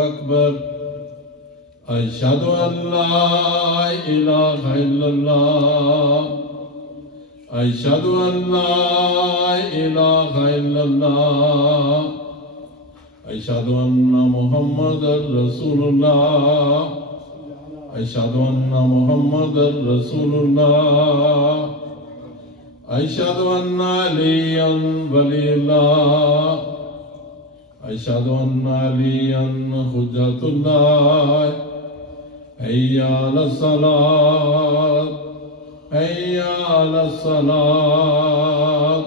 أكبر أشهد أن لا إله إلا الله أشهد أن لا إله إلا الله أشهد أن محمدا رسول الله أشهد أن محمدا رسول الله أشهد أن عليا ولي الله أشهد أن عليا حجة الله حي على الصلاة حي على الصلاة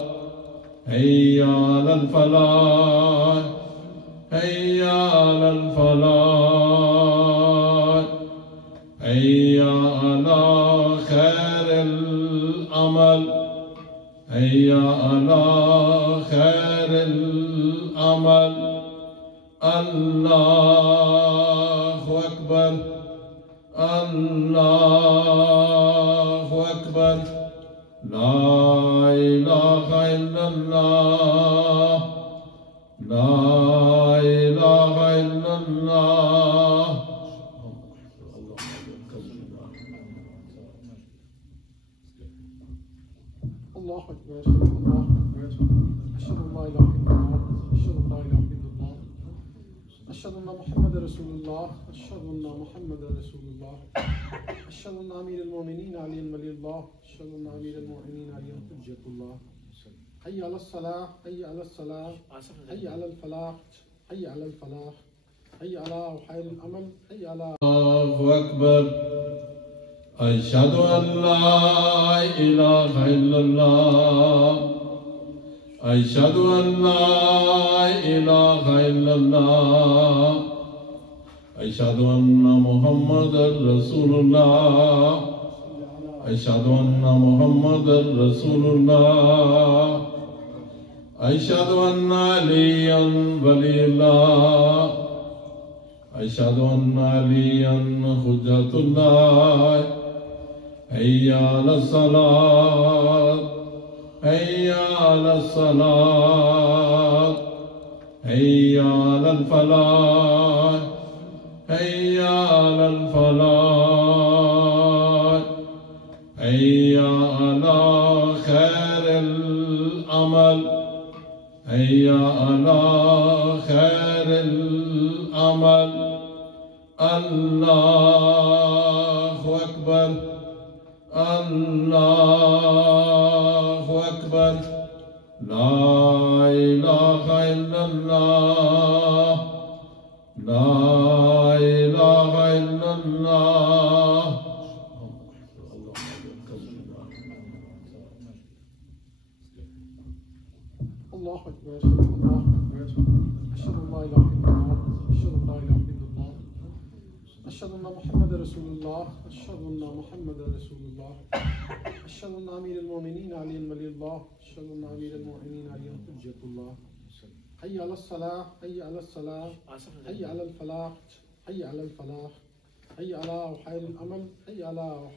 حي على الفلاح حي على الفلاح حي على خير العمل حي على خير العمل الله أكبر الله أكبر لا إله إلا الله لا إله إلا الله الله أكبر الله أكبر أشهد أن لا إله إلا الله أشهد أن لا إله إلا الله أشهد أن محمد رسول الله أشهد أن محمد رسول الله أشهد أن أمير المؤمنين علي ولي الله أشهد أن أمير المؤمنين علي حجة الله حي على الصلاة حي على الصلاة حي على الفلاح حي على الفلاح حي على خير العمل حي على الله أكبر أشهد أن لا إله إلا الله أشهد أن لا إله إلا الله أشهد أن محمدا رسول الله أشهد أن محمدا رسول الله أشهد أن عليا ولي الله أشهد أن عليا حجة الله حي على الصلاة حي على الصلاة حي على الفلاح حي على الفلاح حي على خير العمل حي على خير العمل الله أكبر الله أكبر لا إله إلا الله لا إله إلا الله الله أكبر الله أكبر أشهد أن لا إله إلا الله أشهد أن لا إله إلا الله أشهد أن محمد رسول الله أشهد أن محمد رسول الله أشهد أن أمير المؤمنين علي ولي الله أشهد أن أمير المؤمنين علي حجة الله حي على الصلاة حي على الصلاة حي على الفلاح حي على الفلاح حي على خير العمل حي على